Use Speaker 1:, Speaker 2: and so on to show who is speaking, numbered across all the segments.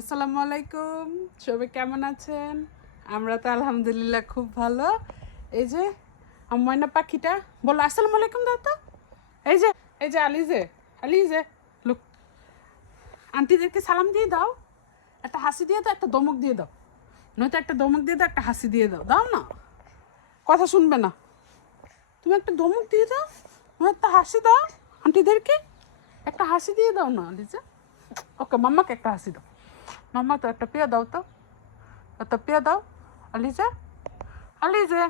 Speaker 1: আসসালামু আলাইকুম। সবাই কেমন আছেন? আমরা তো আলহামদুলিল্লাহ খুব ভালো। এই যে ময়না পাখিটা, বলো, আসসালামু আলাইকুম তো এই যে এই যে আলিজে আলিজে লুক আন্টিদেরকে সালাম দিয়ে দাও। একটা হাসি দিয়ে দাও, একটা দমক দিয়ে দাও। নয়তো একটা দমক দিয়ে দাও, একটা হাসি দিয়ে দাও। দাও না। কথা শুনবে না। তুমি একটা দমক দিয়ে দাও নয় একটা হাসি দাও আন্টিদেরকে। একটা হাসি দিয়ে দাও না, আলিজা। ওকে, মাম্মাকে একটা হাসি দাও। মাম্মা তো একটা পেয়ে দাও তো। একটা পেয়ে দাও। আলিজা? আলিজে?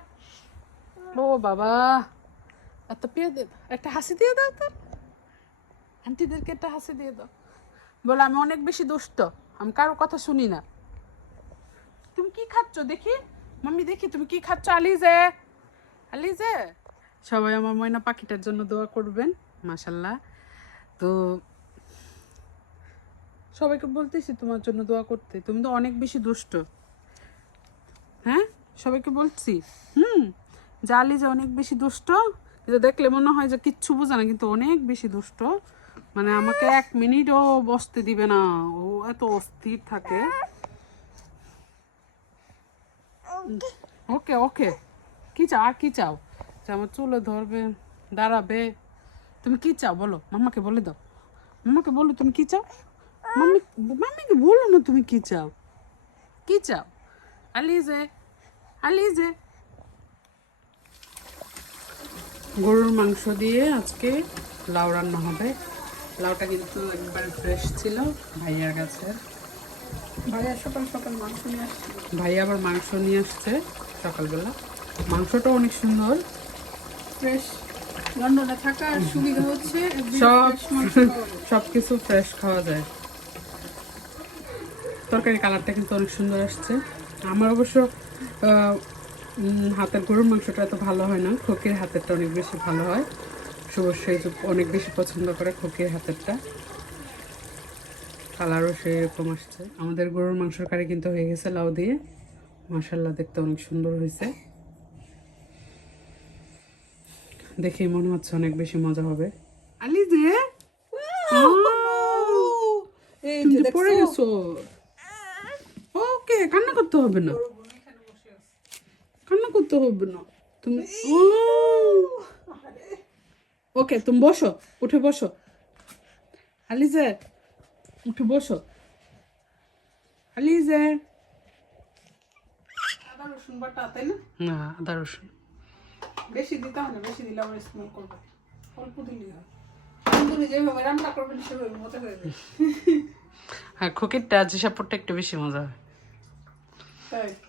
Speaker 1: ও বাবা, একটা পেয়ে দে, একটা হাসি দিয়ে দাও তো। আন্টিদেরকে একটা হাসি দিয়ে দাও। বলে, আমি অনেক বেশি দুষ্ট, আমি কারও কথা শুনি না। তুমি কি খাচ্ছ দেখি? মাম্মি দেখি, তুমি কি খাচ্ছ আলিজে? আলিজে, সবাই আমার ময়না পাখিটার জন্য দোয়া করবেন, মাশাল্লাহ। তো সবাইকে বলতেছি তোমার জন্য দোয়া করতে। তুমি তো অনেক বেশি দুষ্ট। হ্যাঁ? সবাইকে বলছি। হুম? জালি যে অনেক বেশি দুষ্ট, কিন্তু দেখলে মনে হয় যে কিচ্ছু বোঝে না, কিন্তু অনেক বেশি দুষ্ট। মানে আমাকে এক মিনিটও বসতে দিবে না। ও এত অস্থির থাকে। ওকে ওকে। কি চাও? আর কি চাও? যে আমার চুলে ধরবে, দাঁড়াবে। তুমি কি চাও? বলো। মাম্মাকে বলে দাও। মাম্মাকে বলো তুমি কি চাও? মাম্মি মাম্মিকে বলো না তুমি কি চাও? কি চাও? আলিজে আলিজে। গরুর মাংস দিয়ে আজকে লাউ রান্না হবে। লাউটা কিন্তু একবার ফ্রেশ ছিল ভাইয়ার কাছে
Speaker 2: ভাইয়া সকাল সকাল মাংস নিয়ে আসছি।
Speaker 1: ভাই আবার মাংস নিয়ে আসছে সকালবেলা। মাংসটা অনেক সুন্দর।
Speaker 2: ফ্রেশ লন্ডনে থাকার সুবিধা হচ্ছে
Speaker 1: সব। সব কিছু ফ্রেশ খাওয়া যায়। তরকারি কালারটা কিন্তু অনেক সুন্দর আসছে। আমার অবশ্য হাতের গরুর মাংসটা এত ভালো হয় না। খোকির হাতেরটা অনেক বেশি ভালো হয়। শুভশ্রী যে অনেক বেশি পছন্দ করে খোকির হাতেরটা। কালারও সেরকম আসছে। আমাদের গরুর মাংসের কারি কিন্তু হয়ে গেছে লাউ দিয়ে। মাসাল্লাহ দেখতে অনেক সুন্দর হয়েছে। দেখেই মনে হচ্ছে অনেক বেশি মজা হবে। আলি যে পড়ে
Speaker 2: দেখছ?
Speaker 1: গেছো? ওকে কান্না করতে হবে না। কান্না করতে হবে না। তুমি ওকে তুমি বসো উঠে বসো। আলিজে উঠে বসো। আলিজে
Speaker 2: আদা রসুন বাটা তাই না?
Speaker 1: না আদা রসুন।
Speaker 2: বেশি দিতে হয় না বেশি দিলে আবার স্মেল করবে। অল্প দিলেই হয়। যেভাবে রান্না করবেন সেভাবে মজা হয়ে যাবে।
Speaker 1: আর খোকিরটা যে সাপোর্টটা একটু বেশি মজা হয়।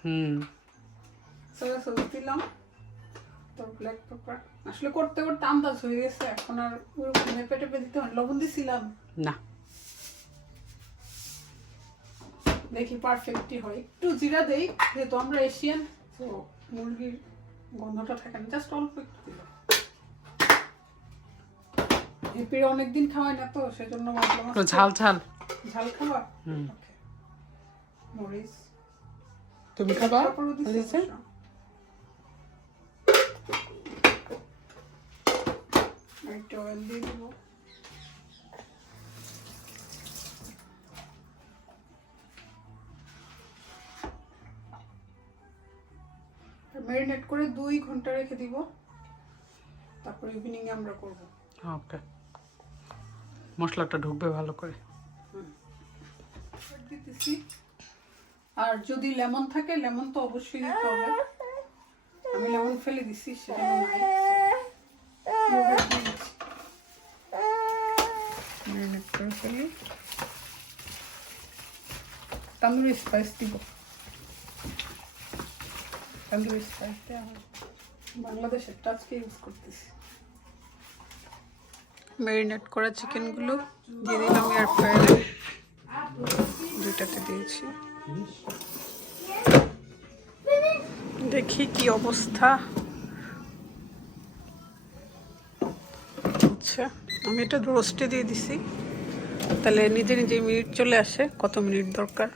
Speaker 1: হুম।
Speaker 2: সয়া সস দিলাম। তোর ব্ল্যাক পেপার আসলে করতে করতে আন্দাজ হয়ে গেছে এখন আর ওরকম মেপে টেপে দিতে হয় লবণ দিছিলাম।
Speaker 1: না।
Speaker 2: দেখি পারফেক্টই হয়। একটু জিরা দেই যেহেতু আমরা এশিয়ান তো মুরগির গন্ধটা থাকে না। জাস্ট অল্প একটু দিলাম। এপিরে অনেকদিন খাওয়াই না তো সেজন্য
Speaker 1: ঝাল ঝাল।
Speaker 2: ঝাল
Speaker 1: হুম।
Speaker 2: মরিচ।
Speaker 1: তুমি খাবা?
Speaker 2: একটু অয়েল দিয়ে দিব ম্যারিনেট করে দুই ঘণ্টা রেখে দিব। তারপর ইভিনিং এ আমরা করব।
Speaker 1: ওকে মশলাটা ঢুকবে ভালো করে।
Speaker 2: আর যদি লেমন থাকে লেমন তো অবশ্যই দিতে হবে। আমি লেমন ফেলে দিছি সেটা তান্দুরি স্পাইস দিব। তান্দুরি স্পাইস দেওয়া বাংলাদেশের টাচকে ইউজ করতেছি। ম্যারিনেট করা চিকেনগুলো দিয়ে দিলাম এয়ার ফ্রায়ারে দুইটাতে দিয়েছি। দেখি কি অবস্থা। আচ্ছা আমি এটা রোস্টে দিয়ে দিছি। তাহলে নিজে নিজে মিনিট চলে আসে, কত মিনিট দরকার?